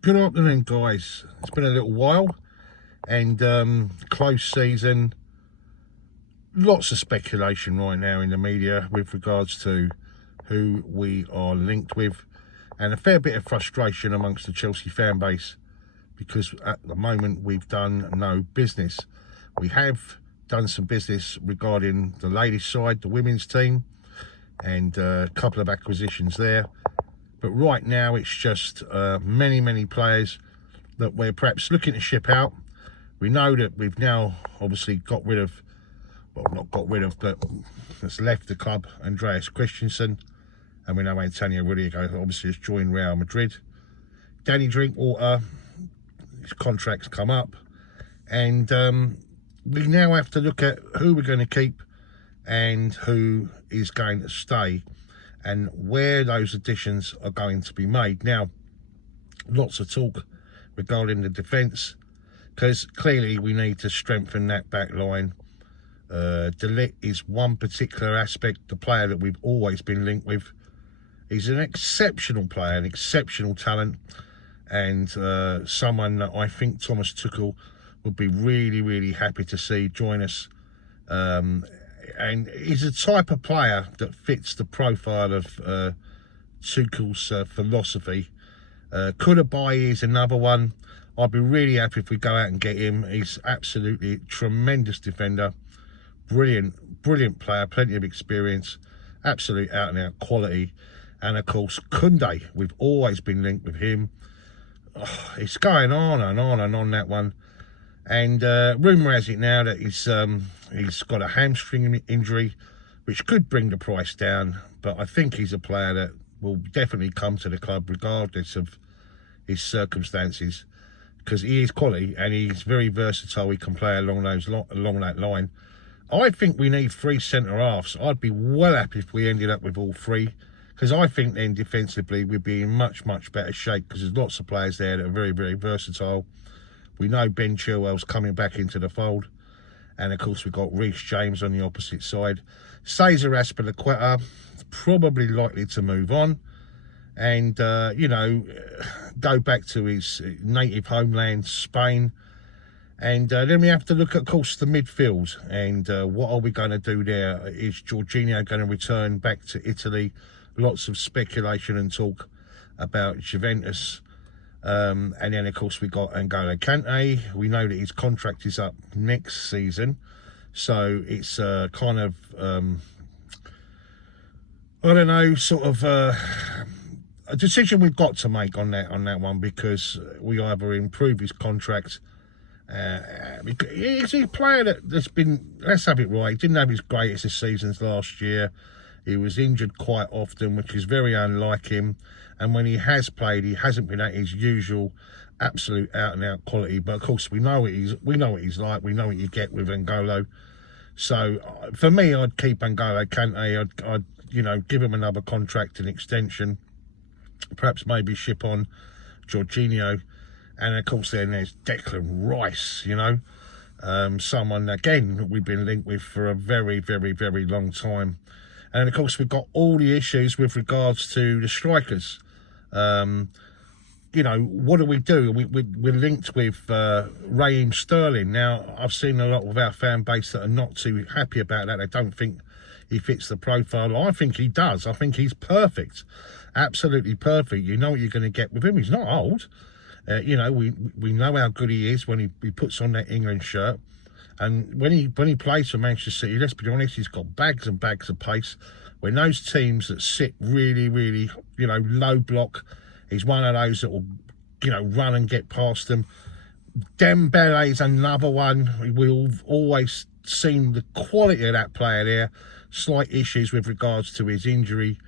Good afternoon, guys. It's been a little while, and close season. Lots of speculation right now in the media with regards to who we are linked with, and a fair bit of frustration amongst the Chelsea fan base because at the moment we've done no business. We have done some business regarding the ladies' side, the women's team, and a couple of acquisitions there. But right now it's just many players that we're perhaps looking to ship out. We know that we've now obviously got rid of, well, not got rid of, but has left the club, Andreas Christensen, and we know Antonio Rudiger obviously has joined Real Madrid. Danny Drinkwater, his contract's come up, and we now have to look at who we're going to keep and who is going to stay, and where those additions are going to be made. Now, lots of talk regarding the defence, because clearly we need to strengthen that back line. De Ligt is one particular aspect, the player that we've always been linked with. He's an exceptional player, an exceptional talent, and someone that I think Thomas Tuchel would be really happy to see join us. And he's a type of player that fits the profile of Tuchel's philosophy. Koulibaly is another one. I'd be really happy if we go out and get him. He's absolutely a tremendous defender. Brilliant player, plenty of experience, absolute out and out quality. And of course, Koundé, we've always been linked with him. Oh, it's going on and on that one. And rumour has it now that he's got a hamstring injury, which could bring the price down. But I think he's a player that will definitely come to the club regardless of his circumstances, because he is quality and he's very versatile. He can play along that line. I think we need 3 centre halves. I'd be well happy if we ended up with all 3, because I think then defensively we'd be in much better shape, because there's lots of players there that are very versatile. We know Ben Chilwell's coming back into the fold. And, of course, we've got Reece James on the opposite side. Cesar Azpilicueta, probably likely to move on. And, you know, go back to his native homeland, Spain. And then we have to look at, of course, the midfield. And what are we going to do there? Is Jorginho going to return back to Italy? Lots of speculation and talk about Juventus. And then, of course, we got N'Golo Kante. We know that his contract is up next season. So it's kind of, I don't know, sort of a decision we've got to make on that one, because we either improve his contract. He's a player that's been, let's have it right, he didn't have his greatest of seasons last year. He was injured quite often, which is very unlike him. And when he has played, he hasn't been at his usual absolute out-and-out quality. But of course, we know what he's like. We know what you get with N'Golo. So for me, I'd keep N'Golo Kante. I'd you know, give him another contract and extension. Perhaps maybe ship on Jorginho. And of course, then there's Declan Rice. You know, someone again we've been linked with for a very long time. And of course, we've got all the issues with regards to the strikers. You know, what do? We're linked with Raheem Sterling. Now, I've seen a lot of our fan base that are not too happy about that. They don't think he fits the profile. I think he does. I think he's perfect. Absolutely perfect. You know what you're going to get with him. He's not old. You know, we know how good he is when he puts on that England shirt. And when he plays for Manchester City, let's be honest, he's got bags and bags of pace. When those teams that sit really, you know, low block, he's one of those that will, you know, run and get past them. Dembele's another one. We've always seen the quality of that player there. Slight issues with regards to his injury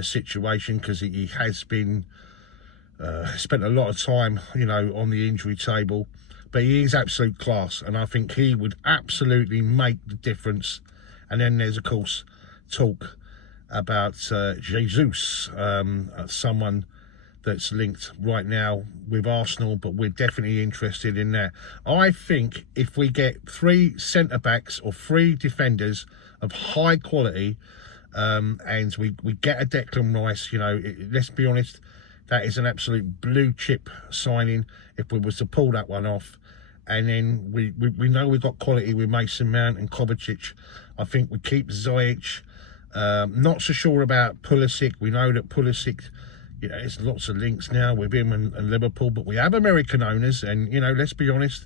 situation, because he has been spent a lot of time, you know, on the injury table. But he is absolute class, and I think he would absolutely make the difference. And then there's, of course, talk about Jesus, someone that's linked right now with Arsenal, but we're definitely interested in that. I think if we get 3 centre-backs or 3 defenders of high quality, and we get a Declan Rice, you know, let's be honest, that is an absolute blue chip signing if we was to pull that one off. And then we know we've got quality with Mason Mount and Kovacic. I think we keep Ziyech. Not so sure about Pulisic. We know that Pulisic, you know, there's lots of links now with him and Liverpool, but we have American owners, and, you know, let's be honest,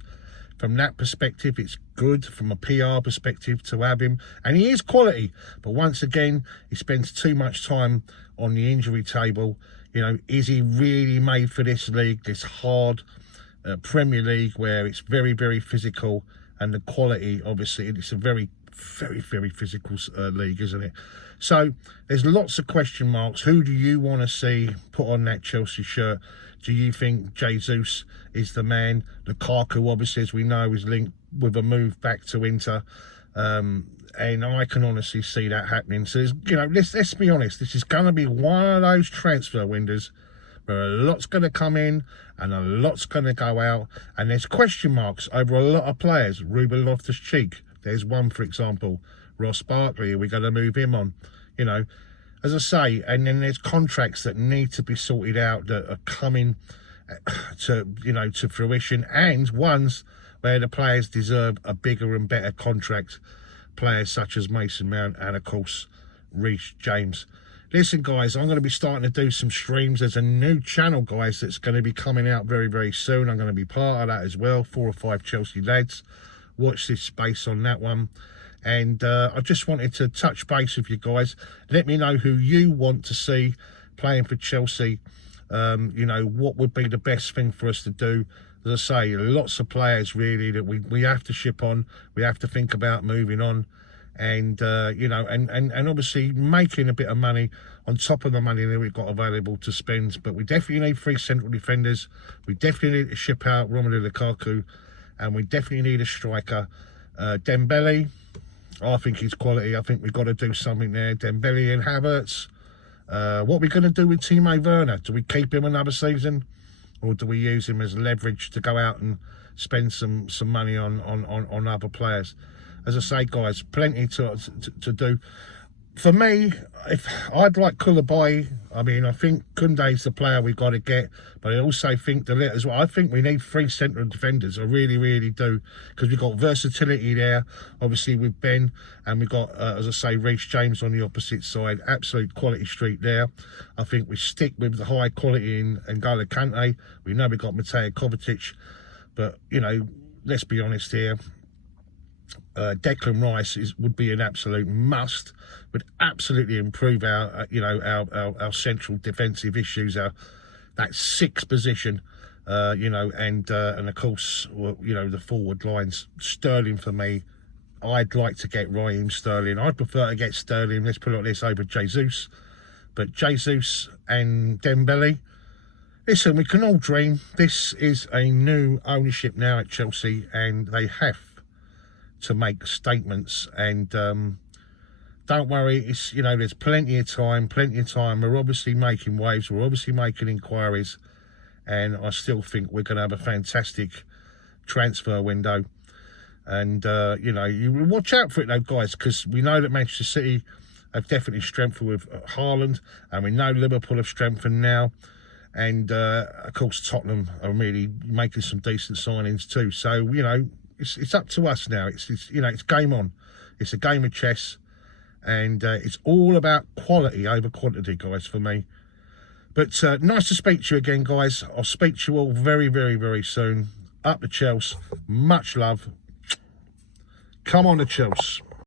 from that perspective, it's good from a PR perspective to have him, and he is quality. But once again, he spends too much time on the injury table. You know, is he really made for this league, this hard Premier League, where it's very, very physical, and the quality, obviously, it's a very, very, very physical league, isn't it? So there's lots of question marks. Who do you want to see put on that Chelsea shirt? Do you think Jesus is the man? Lukaku, obviously, as we know, is linked with a move back to Inter, and I can honestly see that happening. So, you know, let's be honest, this is going to be one of those transfer windows where a lot's going to come in and a lot's going to go out, and there's question marks over a lot of players. Ruben Loftus-Cheek, there's one, for example. Ross Barkley, are we going to move him on? You know, as I say, and then there's contracts that need to be sorted out that are coming to, you know, to fruition, and ones where the players deserve a bigger and better contract. Players such as Mason Mount and, of course, Reece James. Listen, guys, I'm going to be starting to do some streams. There's a new channel, guys, that's going to be coming out very, very soon. I'm going to be part of that as well. 4 or 5 Chelsea lads. Watch this space on that one. And I just wanted to touch base with you guys. Let me know who you want to see playing for Chelsea. You know, what would be the best thing for us to do? As I say, lots of players really that we have to ship on. We have to think about moving on. And, you know, and obviously making a bit of money on top of the money that we've got available to spend. But we definitely need 3 central defenders. We definitely need to ship out Romelu Lukaku. And we definitely need a striker. Dembele, I think he's quality. I think we've got to do something there. Dembele and Havertz. What are we going to do with Timo Werner? Do we keep him another season? Or do we use him as leverage to go out and spend some money on other players? As I say, guys, plenty to do. For me, if I'd like Koulibaly. I mean, I think Koundé's the player we've got to get, but I also think the as well. I think we need 3 central defenders. I really, really do, because we've got versatility there. Obviously with Ben, and we've got, as I say, Reece James on the opposite side. Absolute quality streak there. I think we stick with the high quality in N'Golo Kante. We know we've got Mateo Kovacic, but you know, let's be honest here. Declan Rice would be an absolute must. Would absolutely improve our you know, our central defensive issues, that 6th position, you know, and of course, you know, the forward lines. Sterling for me. I'd like to get Raheem Sterling. I'd prefer to get Sterling, let's put it like this, over Jesus. But Jesus and Dembele, listen, we can all dream. This is a new ownership now at Chelsea, and they have to make statements. And don't worry, it's, you know, there's plenty of time. We're obviously making waves, we're obviously making inquiries, and I still think we're going to have a fantastic transfer window. And you know, you watch out for it though, guys, because we know that Manchester City have definitely strengthened with Haaland, and we know Liverpool have strengthened now, and of course Tottenham are really making some decent signings too. So, you know, it's up to us now. It's you know, it's game on. It's a game of chess, and it's all about quality over quantity, guys, for me. But nice to speak to you again, guys. I'll speak to you all very, very, very soon. Up the Chelsea. Much love. Come on, the Chelsea.